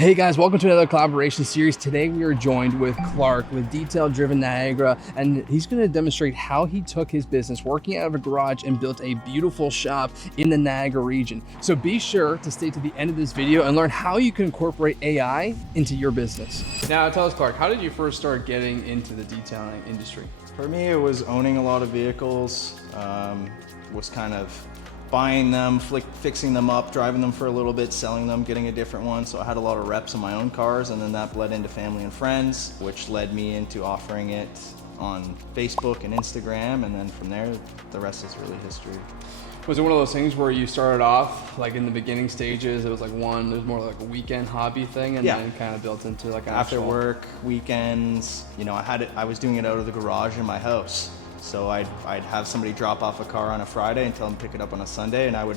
Hey guys, welcome to another collaboration series. Today we are joined with Clarke with Detail Driven Niagara, and he's going to demonstrate how he took his business working out of a garage and built a beautiful shop in the Niagara region. So be sure to stay to the end of this video and learn how you can incorporate AI into your business. Now tell us, Clarke, how did you first start getting into the detailing industry? For me, it was owning a lot of vehicles, was kind of buying them, fixing them up, driving them for a little bit, selling them, getting a different one. So I had a lot of reps on my own cars, and then that bled into family and friends, which led me into offering it on Facebook and Instagram. And then from there, the rest is really history. Was it one of those things where you started off like in the beginning stages, it was like there's more like a weekend hobby thing, and then kind of built into like an after work, weekends, you know, I was doing it out of the garage in my house. So I'd have somebody drop off a car on a Friday and tell them to pick it up on a Sunday, and I would,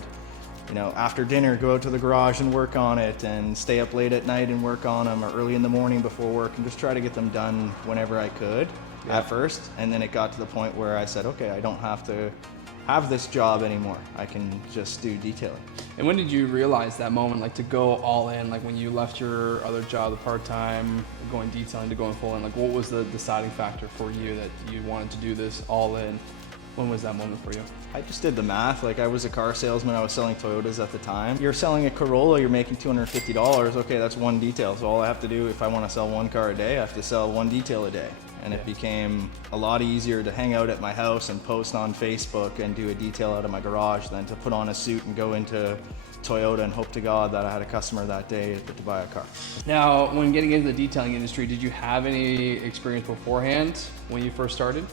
you know, after dinner go out to the garage and work on it, and stay up late at night and work on them, or early in the morning before work, and just try to get them done whenever I could at first. And then it got to the point where I said, okay, I don't have to have this job anymore. I can just do detailing. And when did you realize that moment, like to go all in, like when you left your other job, the part-time, going detailing to going full in, like what was the deciding factor for you that you wanted to do this all in? When was that moment for you? I just did the math. Like, I was a car salesman, I was selling Toyotas at the time. You're selling a Corolla, you're making $250. Okay, that's one detail. So all I have to do, if I want to sell one car a day, I have to sell one detail a day. And it became a lot easier to hang out at my house and post on Facebook and do a detail out of my garage than to put on a suit and go into Toyota and hope to God that I had a customer that day to buy a car. Now, when getting into the detailing industry, did you have any experience beforehand when you first started?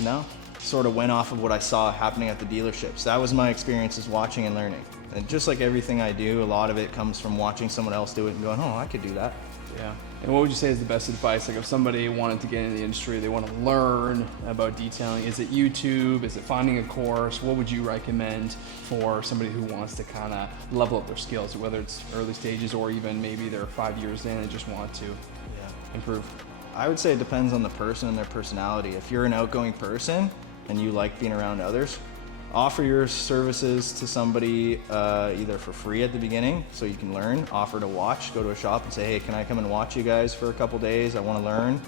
No. Sort of went off of what I saw happening at the dealerships. That was my experience, is watching and learning. And just like everything I do, a lot of it comes from watching someone else do it and going, oh, I could do that. Yeah. And what would you say is the best advice? Like if somebody wanted to get into the industry, they want to learn about detailing, is it YouTube? Is it finding a course? What would you recommend for somebody who wants to kind of level up their skills, whether it's early stages or even maybe they're 5 years in and just want to improve? I would say it depends on the person and their personality. If you're an outgoing person and you like being around others, offer your services to somebody either for free at the beginning so you can learn, offer to watch, go to a shop and say, hey, can I come and watch you guys for a couple days? I want to learn.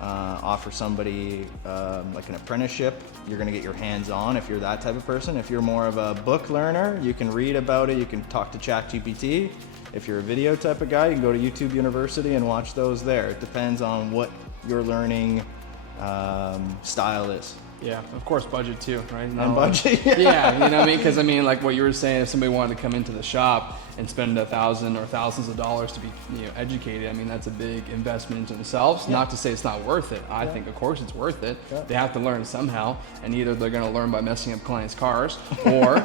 Offer somebody like an apprenticeship. You're going to get your hands on if you're that type of person. If you're more of a book learner, you can read about it, you can talk to ChatGPT. If you're a video type of guy, you can go to YouTube University and watch those there. It depends on what your learning style is. Yeah, of course, budget too, right? And budget, yeah, you know what I mean? Because I mean, like what you were saying, if somebody wanted to come into the shop and spend $1,000 or thousands of dollars to be, educated, I mean, that's a big investment into themselves. Not to say it's not worth it. I think, of course, it's worth it. They have to learn somehow, and either they're going to learn by messing up clients' cars, or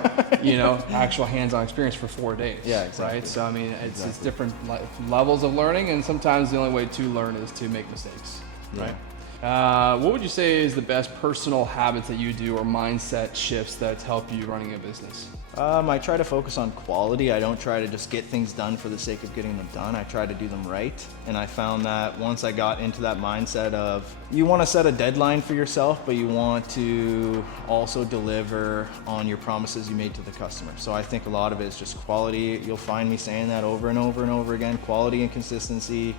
actual hands-on experience for 4 days. Yeah, exactly. Right. So I mean, it's different levels of learning, and sometimes the only way to learn is to make mistakes. Right. What would you say is the best personal habits that you do or mindset shifts that help you running a business? I try to focus on quality. I don't try to just get things done for the sake of getting them done. I try to do them right. And I found that once I got into that mindset of you want to set a deadline for yourself, but you want to also deliver on your promises you made to the customer. So I think a lot of it is just quality. You'll find me saying that over and over and over again. Quality and consistency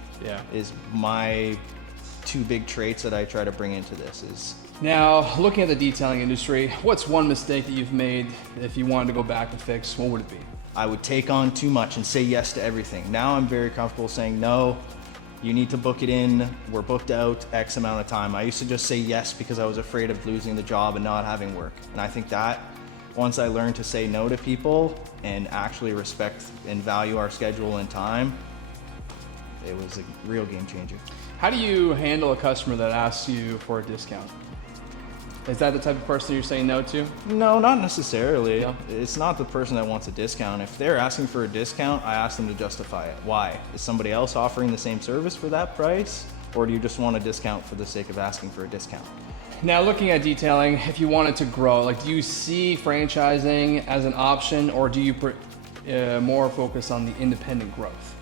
is my two big traits that I try to bring into this. Is now, looking at the detailing industry, what's one mistake that you've made that if you wanted to go back and fix, what would it be? I would take on too much and say yes to everything. Now I'm very comfortable saying no, you need to book it in, we're booked out X amount of time. I used to just say yes because I was afraid of losing the job and not having work. And I think that once I learned to say no to people and actually respect and value our schedule and time, it was a real game changer. How do you handle a customer that asks you for a discount? Is that the type of person you're saying no to? No, not necessarily. No? It's not the person that wants a discount. If they're asking for a discount, I ask them to justify it. Why? Is somebody else offering the same service for that price? Or do you just want a discount for the sake of asking for a discount? Now, looking at detailing, if you wanted to grow, like, do you see franchising as an option, or do you more focus on the independent growth?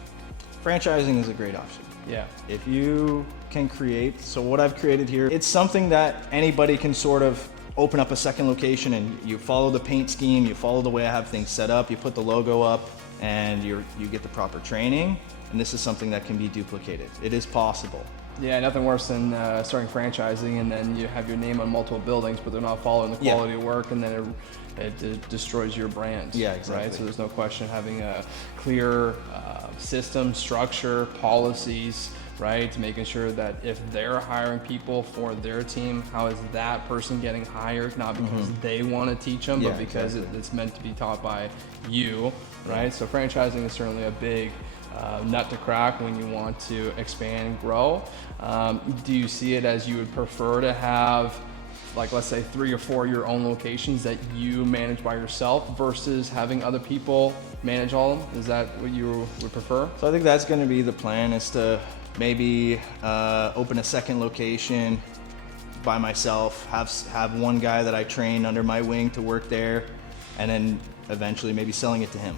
Franchising is a great option. Yeah. If you can create, so what I've created here, it's something that anybody can sort of open up a second location, and you follow the paint scheme, you follow the way I have things set up, you put the logo up, and you get the proper training. and this is something that can be duplicated. It is possible. Yeah, nothing worse than starting franchising and then you have your name on multiple buildings, but they're not following the quality of work, and then it destroys your brand. Yeah, exactly. Right? So there's no question having a clear system, structure, policies, right? Making sure that if they're hiring people for their team, how is that person getting hired? Not because they want to teach them, but because it's meant to be taught by you, right? So franchising is certainly a big nut to crack when you want to expand and grow. Do you see it as you would prefer to have, like, let's say 3 or 4 your own locations that you manage by yourself versus having other people manage all of them? Is that what you would prefer? So I think that's going to be the plan, is to maybe open a second location by myself, have one guy that I train under my wing to work there, and then eventually maybe selling it to him.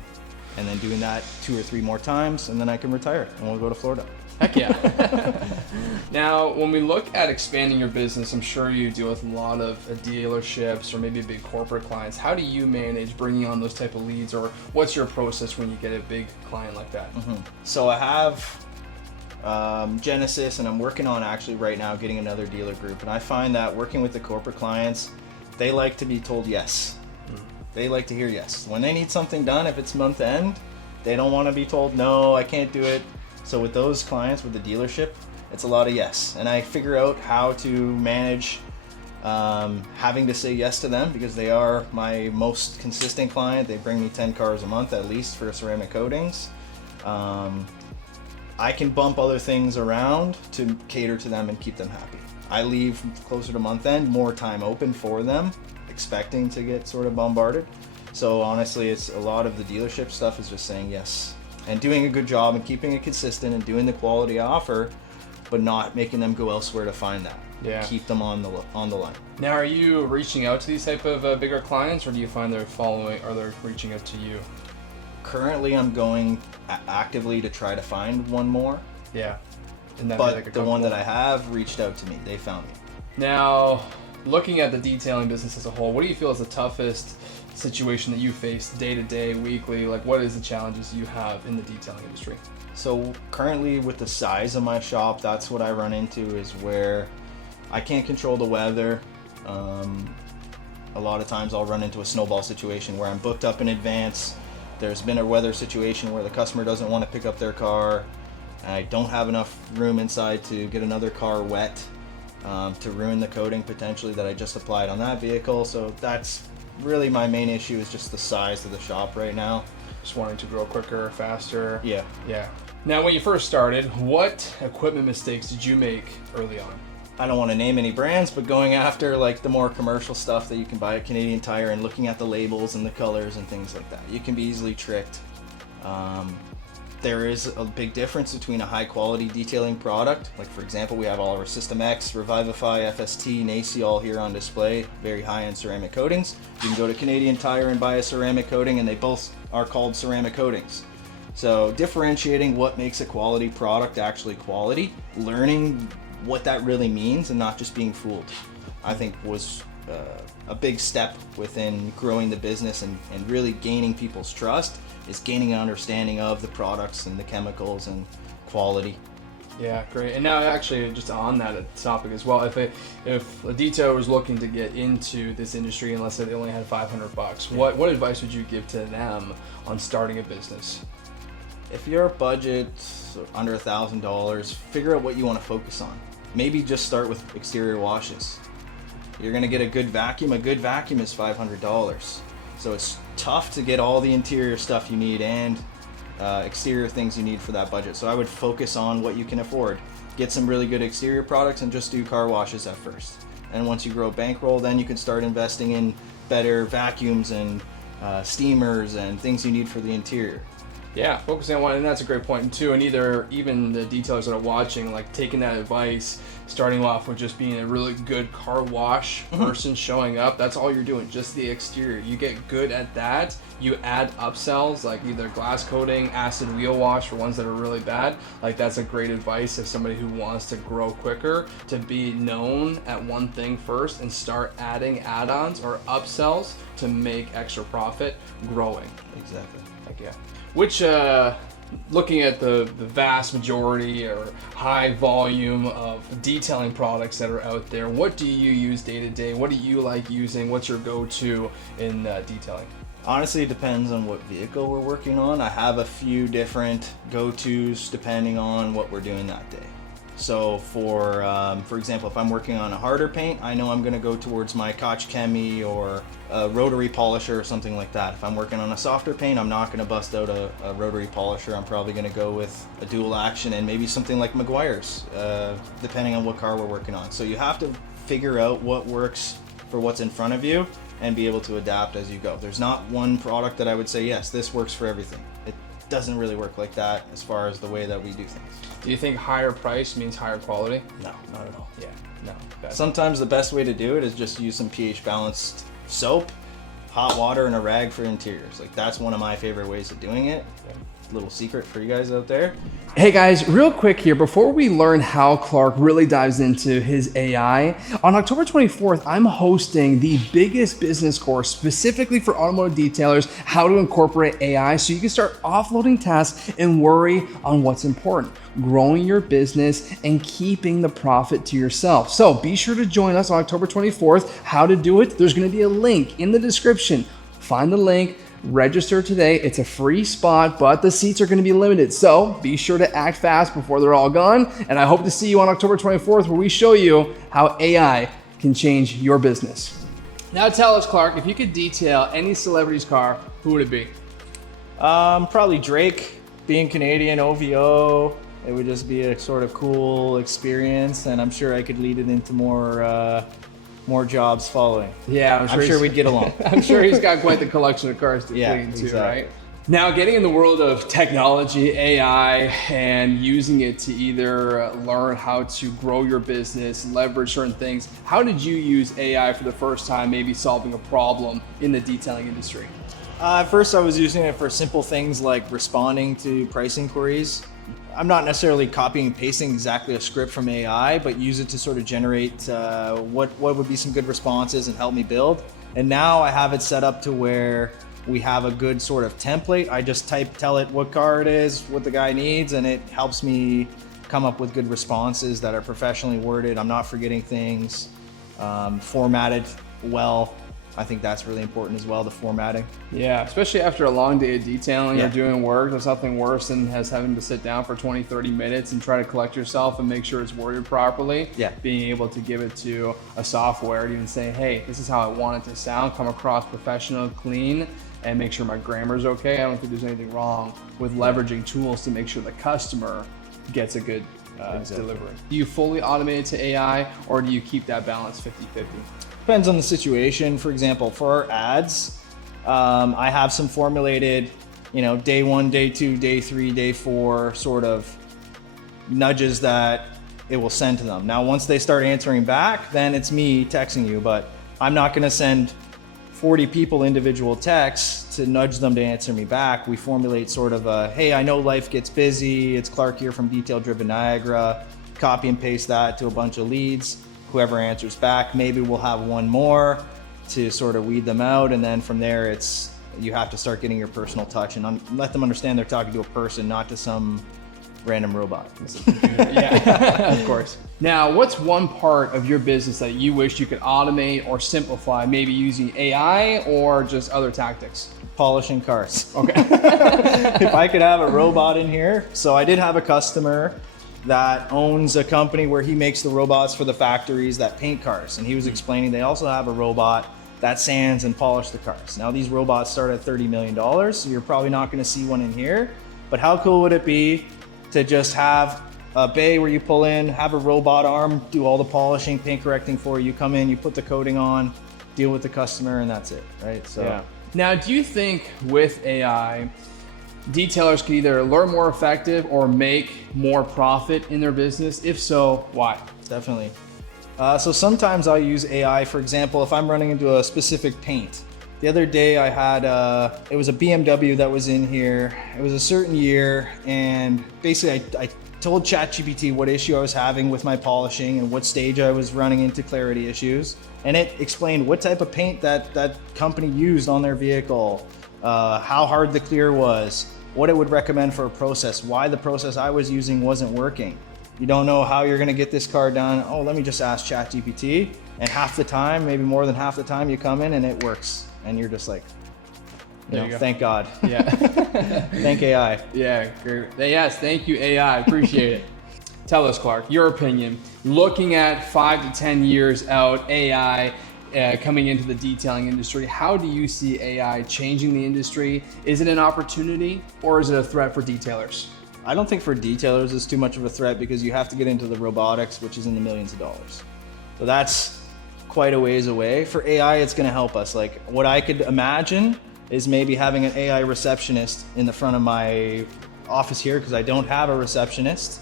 And then doing that 2 or 3 more times, and then I can retire and we'll go to Florida. Heck yeah. Now, when we look at expanding your business, I'm sure you deal with a lot of dealerships or maybe big corporate clients. How do you manage bringing on those type of leads, or what's your process when you get a big client like that? So I have Genesis, and I'm working on actually right now getting another dealer group. And I find that working with the corporate clients, they like to be told yes. They like to hear yes. When they need something done, if it's month end, they don't want to be told, no, I can't do it. So with those clients, with the dealership, it's a lot of yes. And I figure out how to manage having to say yes to them, because they are my most consistent client. They bring me 10 cars a month at least for ceramic coatings. I can bump other things around to cater to them and keep them happy. I leave closer to month end, more time open for them, expecting to get sort of bombarded. So honestly, it's a lot of the dealership stuff is just saying yes and doing a good job and keeping it consistent and doing the quality I offer, but not making them go elsewhere to find that. Yeah. Keep them on the line. Now, are you reaching out to these type of bigger clients, or do you find they're following, or they're reaching out to you? Currently, I'm going actively to try to find one more. Yeah. But the one that I have reached out to me. They found me. Now, looking at the detailing business as a whole, what do you feel is the toughest situation that you face day to day, weekly? Like, what is the challenges you have in the detailing industry? So currently, with the size of my shop, that's what I run into, is where I can't control the weather. A lot of times I'll run into a snowball situation where I'm booked up in advance. There's been a weather situation where the customer doesn't want to pick up their car, and I don't have enough room inside to get another car wet, to ruin the coating potentially that I just applied on that vehicle. So that's really my main issue, is just the size of the shop right now. Just wanting to grow quicker, faster. Yeah. Now, when you first started, what equipment mistakes did you make early on? I don't want to name any brands, but going after like the more commercial stuff that you can buy at Canadian Tire and looking at the labels and the colors and things like that, you can be easily tricked. There is a big difference between a high quality detailing product. Like, for example, we have all of our System X, Revivify, FST, and AC all here on display, very high end ceramic coatings. You can go to Canadian Tire and buy a ceramic coating, and they both are called ceramic coatings. So differentiating what makes a quality product actually quality, learning what that really means and not just being fooled, I think was a big step within growing the business and really gaining people's trust, is gaining an understanding of the products and the chemicals and quality. Yeah, great. And now, actually, just on that topic as well, if a detailer was looking to get into this industry, and let's say they only had $500, what advice would you give to them on starting a business? If your budget's under $1,000, figure out what you want to focus on. Maybe just start with exterior washes. You're gonna get a good vacuum. A good vacuum is $500. So it's tough to get all the interior stuff you need and exterior things you need for that budget. So I would focus on what you can afford. Get some really good exterior products and just do car washes at first. And once you grow bankroll, then you can start investing in better vacuums and steamers and things you need for the interior. Yeah, focusing on one, and that's a great point too. And even the detailers that are watching, like taking that advice, starting off with just being a really good car wash person showing up. That's all you're doing, just the exterior. You get good at that. You add upsells like either glass coating, acid wheel wash for ones that are really bad. Like, that's a great advice if somebody who wants to grow quicker, to be known at one thing first and start adding add-ons or upsells to make extra profit growing. Exactly. Like, yeah. Which looking at the vast majority or high volume of detailing products that are out there, what do you use day to day? What do you like using? What's your go-to in detailing? Honestly, it depends on what vehicle we're working on. I have a few different go-tos depending on what we're doing that day. So for example, if I'm working on a harder paint, I know I'm going to go towards my Koch Chemi or a rotary polisher or something like that. If I'm working on a softer paint, I'm not going to bust out a rotary polisher. I'm probably going to go with a dual action and maybe something like Meguiar's, depending on what car we're working on. So you have to figure out what works for what's in front of you and be able to adapt as you go. There's not one product that I would say, yes, this works for everything. It doesn't really work like that as far as the way that we do things. Do you think higher price means higher quality? No, not at all. Yeah, no. Sometimes the best way to do it is just use some pH balanced soap, hot water, and a rag for interiors. Like, that's one of my favorite ways of doing it. Little secret for you guys out there. Hey guys, real quick here, before we learn how Clarke really dives into his AI, on October 24th, I'm hosting the biggest business course specifically for automotive detailers, how to incorporate AI so you can start offloading tasks and worry on what's important, growing your business and keeping the profit to yourself. So be sure to join us on October 24th. How to do it? There's going to be a link in the description. Find the link. Register today. It's a free spot, but the seats are going to be limited. So be sure to act fast before they're all gone. And I hope to see you on October 24th, where we show you how AI can change your business. Now tell us, Clarke, if you could detail any celebrity's car, who would it be? Probably Drake. Being Canadian, OVO, it would just be a sort of cool experience, and I'm sure I could lead it into more jobs following. Yeah, I'm sure we'd get along. I'm sure he's got quite the collection of cars to Yeah, clean too, exactly. right? Now, getting in the world of technology, AI, and using it to either learn how to grow your business, leverage certain things, how did you use AI for the first time, maybe solving a problem in the detailing industry? At first, I was using it for simple things like responding to price inquiries. I'm not necessarily copying and pasting exactly a script from AI, but use it to sort of generate what would be some good responses and help me build. And now I have it set up to where we have a good sort of template. I just tell it what car it is, what the guy needs, and it helps me come up with good responses that are professionally worded. I'm not forgetting things, formatted well. I think that's really important as well, the formatting. Yeah, especially after a long day of detailing Yeah. or doing work, there's nothing worse than having to sit down for 20, 30 minutes and try to collect yourself and make sure it's worded properly. Yeah. Being able to give it to a software to even say, hey, this is how I want it to sound, come across professional, clean, and make sure my grammar's okay. I don't think there's anything wrong with leveraging tools to make sure the customer gets a good delivery. Do you fully automate it to AI, or do you keep that balance 50-50? Depends on the situation. For example, for our ads, I have some formulated, day 1, day 2, day 3, day 4 sort of nudges that it will send to them. Now, once they start answering back, then it's me texting you, but I'm not going to send 40 people individual texts to nudge them to answer me back. We formulate sort of a, hey, I know life gets busy. It's Clarke here from Detail Driven Niagara. Copy and paste that to a bunch of leads. Whoever answers back, maybe we'll have one more to sort of weed them out. And then from there, you have to start getting your personal touch and let them understand they're talking to a person, not to some random robot. Yeah, of course. Now, what's one part of your business that you wish you could automate or simplify, maybe using AI or just other tactics? Polishing cars. Okay. If I could have a robot in here. So I did have a customer that owns a company where he makes the robots for the factories that paint cars. And he was explaining they also have a robot that sands and polishes the cars. Now these robots start at $30 million, so you're probably not gonna see one in here. But how cool would it be to just have a bay where you pull in, have a robot arm, do all the polishing, paint correcting for you, come in, you put the coating on, deal with the customer, and that's it, right? So. Yeah. Now, do you think with AI, detailers can either learn more effective or make more profit in their business? If so, why? Definitely. So sometimes I'll use AI, for example, if I'm running into a specific paint. The other day I had, it was a BMW that was in here. It was a certain year, and basically I told ChatGPT what issue I was having with my polishing and what stage I was running into clarity issues. And it explained what type of paint that company used on their vehicle, how hard the clear was, what it would recommend for a process, why the process I was using wasn't working. You don't know how you're gonna get this car done. Oh, let me just ask ChatGPT. And half the time, maybe more than half the time, you come in and it works. And you're just like, thank God. Yeah. Thank AI. Yeah, great. Yes, thank you, AI. Appreciate it. Tell us, Clarke, your opinion. Looking at 5 to 10 years out, AI coming into the detailing industry, how do you see AI changing the industry? Is it an opportunity or is it a threat for detailers? I don't think for detailers it's too much of a threat because you have to get into the robotics, which is in the millions of dollars. So that's quite a ways away. For AI, it's going to help us. Like what I could imagine is maybe having an AI receptionist in the front of my office here because I don't have a receptionist.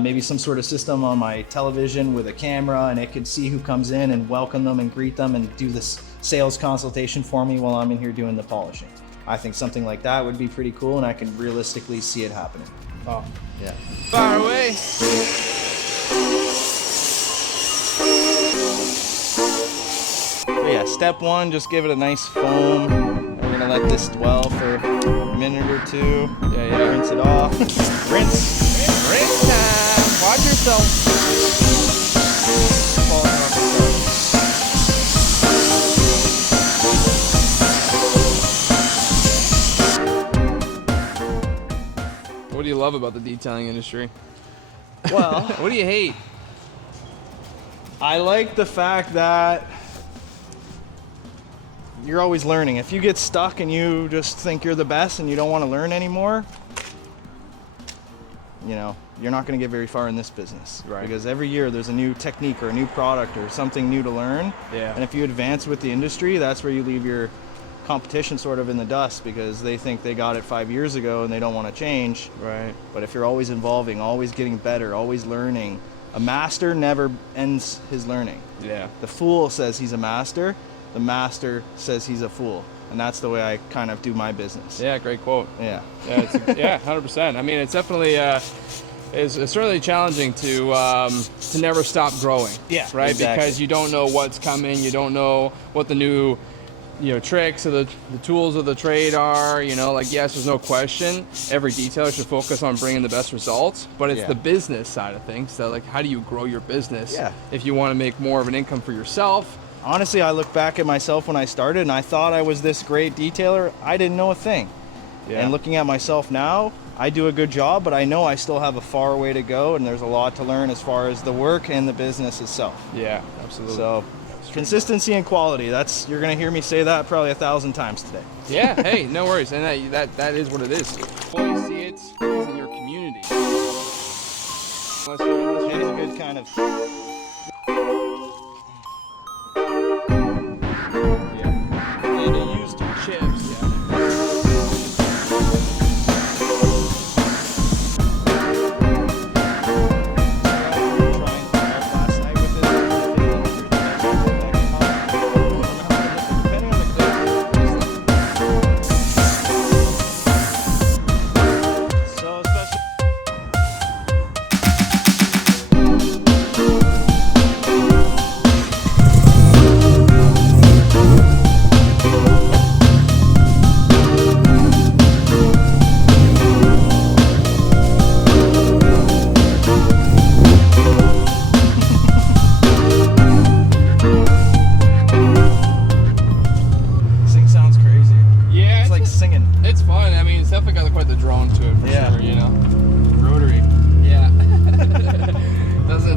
Maybe some sort of system on my television with a camera and it could see who comes in and welcome them and greet them and do this sales consultation for me while I'm in here doing the polishing. I think something like that would be pretty cool and I can realistically see it happening. Oh, yeah. Far away. So yeah, step one, just give it a nice foam. We're gonna let this dwell for a minute or two. Yeah. Rinse it off. Rinse time. Watch yourself. Falling off the start. What do you love about the detailing industry? Well, What do you hate? I like the fact that you're always learning. If you get stuck and you just think you're the best and you don't want to learn anymore, you're not going to get very far in this business. Right. Because every year there's a new technique or a new product or something new to learn. Yeah. And if you advance with the industry, that's where you leave your competition sort of in the dust because they think they got it 5 years ago and they don't want to change. Right. But if you're always evolving, always getting better, always learning, a master never ends his learning. Yeah. The fool says he's a master. The master says he's a fool. And that's the way I kind of do my business. Yeah, great quote. Yeah. Yeah, 100%. I mean, it's definitely it's certainly challenging to never stop growing. Yeah, right. exactly. Because you don't know what's coming. You don't know what the new tricks or the tools of the trade are. Like yes, there's no question. Every detailer should focus on bringing the best results, but it's the business side of things. So like, how do you grow your business? Yeah. If you want to make more of an income for yourself. Honestly, I look back at myself when I started and I thought I was this great detailer. I didn't know a thing. Yeah. And looking at myself now, I do a good job, but I know I still have a far way to go and there's a lot to learn as far as the work and the business itself. Yeah, absolutely. So consistency and quality, you're going to hear me say that probably 1,000 times today. Yeah, hey, no worries. And that is what it is. Well, you see it is in your community. It is a good kind of... They used chips.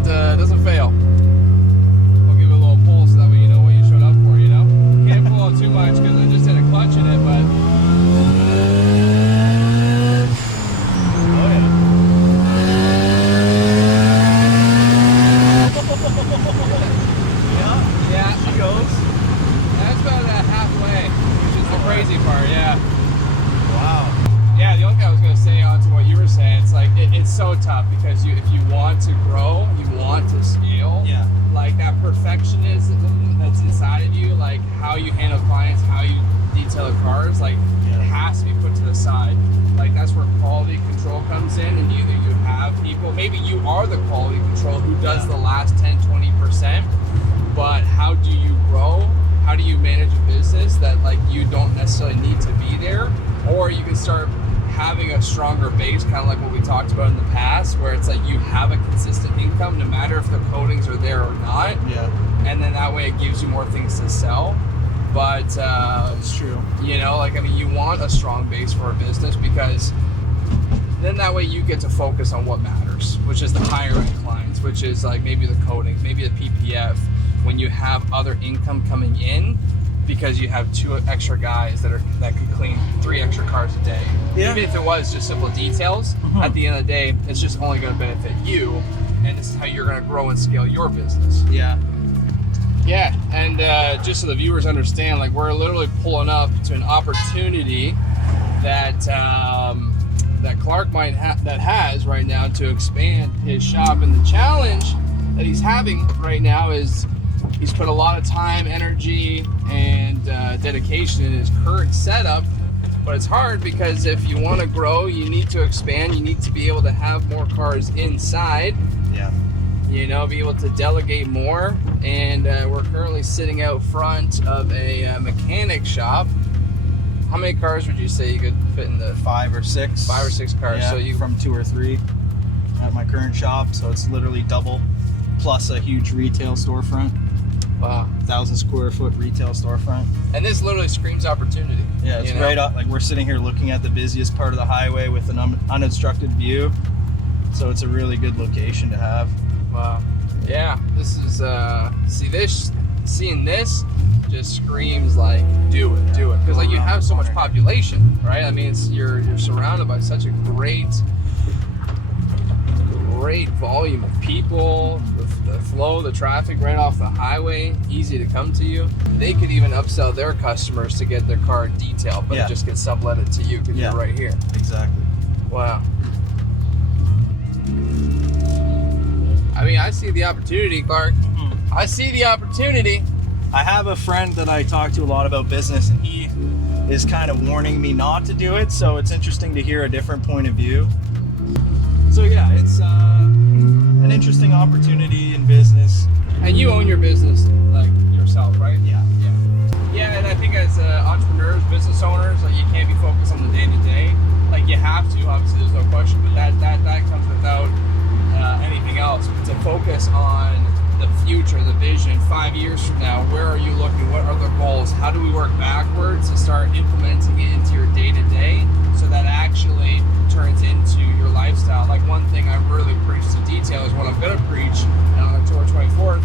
Doesn't fail. I'll give it a little pull so that way you know what you showed up for, Can't pull out too much because I just had a clutch in it, but... Oh, yeah. Yeah, she goes. That's about halfway, which is the crazy part, yeah. Wow. Yeah, the only thing I was going to say on to what you were saying, it's like, it's so tough because if you want to grow, you want to scale, like that perfectionism that's inside of you, like how you handle clients, how you detail cars, like it has to be put to the side. Like that's where quality control comes in, and either you have people, maybe you are the quality control who does the last 10, 20%, but how do you grow? How do you manage a business that like you don't necessarily need to be there? Or you can start having a stronger base, kind of like what we talked about in the past, where it's like you have a consistent income no matter if the coatings are there or not. Yeah. And then that way it gives you more things to sell. But It's true. you know, like, I mean, you want a strong base for a business, because then that way you get to focus on what matters, which is the higher end clients, which is like maybe the coatings, maybe the PPF, when you have other income coming in, because you have 2 extra guys that could clean 3 extra cars a day. Yeah. Even if it was just simple details, at the end of the day, it's just only going to benefit you, and this is how you're going to grow and scale your business. Yeah. Yeah, and just so the viewers understand, like, we're literally pulling up to an opportunity that that Clarke has right now to expand his shop, and the challenge that he's having right now is he's put a lot of time, energy, and dedication in his current setup, but it's hard because if you want to grow, you need to expand, you need to be able to have more cars inside. Yeah. You know, be able to delegate more, and we're currently sitting out front of a mechanic shop. How many cars would you say you could fit in the 5 or 6? 5 or 6 cars? Yeah, So you from 2 or 3 at my current shop, so it's literally double, plus a huge retail storefront. wow. 1,000 square foot retail storefront. And this literally screams opportunity. Yeah, it's you know? right up. Like, we're sitting here looking at the busiest part of the highway with an unobstructed view, so it's a really good location to have. Wow. Yeah, this is seeing this just screams like do it, because like you have so much population, right? I mean, you're surrounded by such a great volume of people, the flow, the traffic right off the highway, easy to come to you. They could even upsell their customers to get their car detailed, but it just gets subletted to you because you're right here. Exactly. Wow. I mean, I see the opportunity, Clarke. I see the opportunity. I have a friend that I talk to a lot about business, and he is kind of warning me not to do it, so it's interesting to hear a different point of view. So yeah, it's an interesting opportunity in business. And you own your business, like, yourself, right? Yeah. Yeah, and I think as entrepreneurs, business owners, like, you can't be focused on the day-to-day. Like, you have to, obviously, there's no question, but that comes without anything else. But to focus on the future, the vision, 5 years from now, where are you looking? What are the goals? How do we work backwards to start implementing it into your day-to-day so that actually turns into your lifestyle? Like, one thing I really preach to detail is what I'm going to preach on October 24th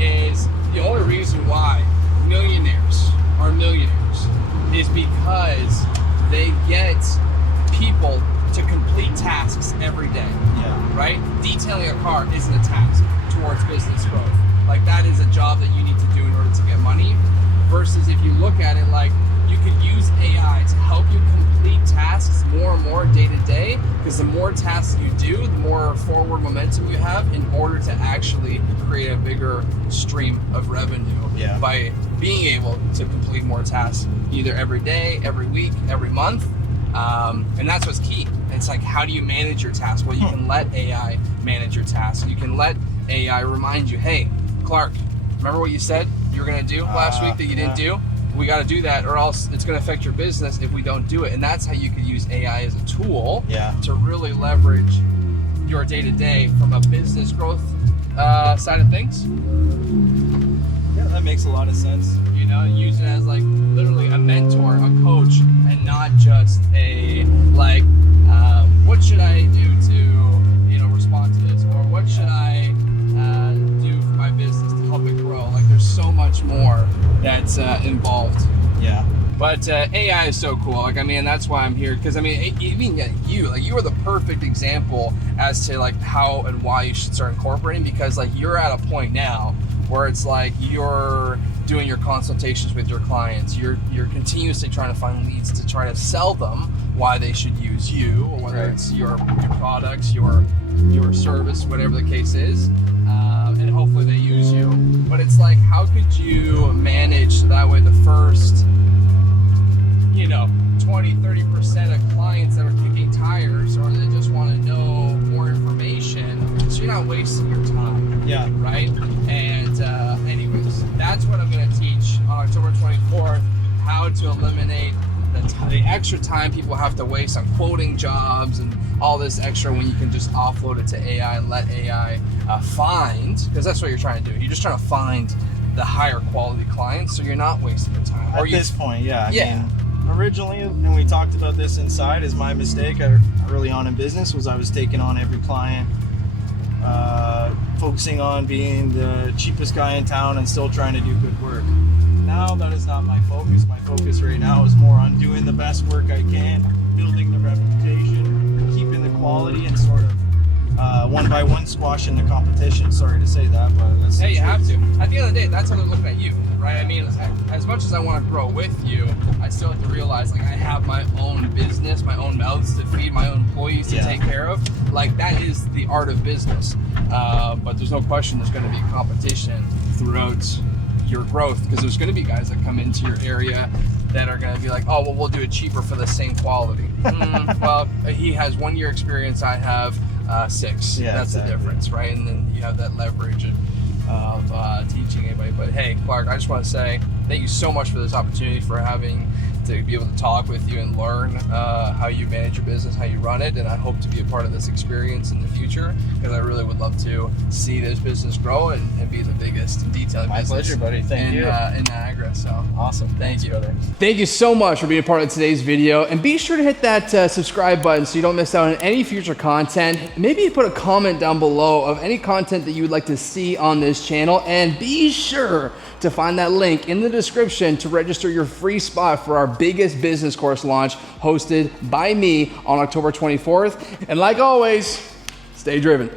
is the only reason why millionaires are millionaires is because they get people to complete tasks every day. Yeah. Right? Detailing a car isn't a task towards business growth. Like, that is a job that you need to do in order to get money. Versus if you look at it like you could use AI to help you complete tasks more and more day to day, because the more tasks you do, the more forward momentum you have in order to actually create a bigger stream of revenue by being able to complete more tasks either every day, every week, every month. And that's what's key. It's like, how do you manage your tasks? Well, you can let AI manage your tasks. You can let AI remind you, hey, Clarke, remember what you said you were going to do last week that you didn't do? We got to do that, or else it's going to affect your business if we don't do it. And that's how you could use AI as a tool to really leverage your day-to-day from a business growth side of things. Yeah, that makes a lot of sense. You know, use it as like literally a mentor, a coach, and not just a like, what should I do to, you know, respond to this, or what should I do for my business to help it grow? Like, there's so much more that's involved. Yeah. But AI is so cool. Like, I mean, that's why I'm here, because I mean, even you are the perfect example as to like how and why you should start incorporating, because like you're at a point now where it's like you're doing your consultations with your clients, you're continuously trying to find leads to try to sell them why they should use you, or whether it's your products, your service, whatever the case is, and hopefully they use you. But it's like, how could you manage so that way the first, you know, 20-30% of clients that are kicking tires, or they just want to know more information, so you're not wasting your time. Yeah. Right? And anyways, that's what I'm going to teach on October 24th, how to eliminate the the extra time people have to waste on quoting jobs and all this extra when you can just offload it to AI and let AI find, because that's what you're trying to do. You're just trying to find the higher quality clients, so you're not wasting your time. At this point, yeah. I Yeah. mean, originally, and we talked about this inside, is my mistake early on in business was I was taking on every client, focusing on being the cheapest guy in town and still trying to do good work. Now that is not my focus. My focus right now is more on doing the best work I can, building the reputation, keeping the quality, and sort of one by one squashing the competition. Sorry to say that, but that's Hey, the you truth. have to. At the end of the day, that's how they're looking at you, right? I mean, as much as I want to grow with you, I still have to realize, like, I have my own business, my own mouths to feed, my own employees to take care of. Like, that is the art of business. But there's no question there's going to be competition throughout your growth, because there's going to be guys that come into your area that are going to be like, oh, well, we'll do it cheaper for the same quality. Well, he has 1 year experience, I have 6. Yeah, that's exactly. the difference, right? And then you have that leverage of teaching anybody. But hey, Clarke, I just want to say thank you so much for this opportunity, for having to be able to talk with you and learn how you manage your business, how you run it. And I hope to be a part of this experience in the future, because I really would love to see this business grow and be the biggest detailing My business pleasure, buddy. Thank you. in Niagara. So Awesome. Thank you. brother. Thank you so much for being a part of today's video, and be sure to hit that subscribe button so you don't miss out on any future content. Maybe put a comment down below of any content that you would like to see on this channel, and be sure to find that link in the description to register your free spot for our biggest business course launch, hosted by me on October 24th. And like always, stay driven.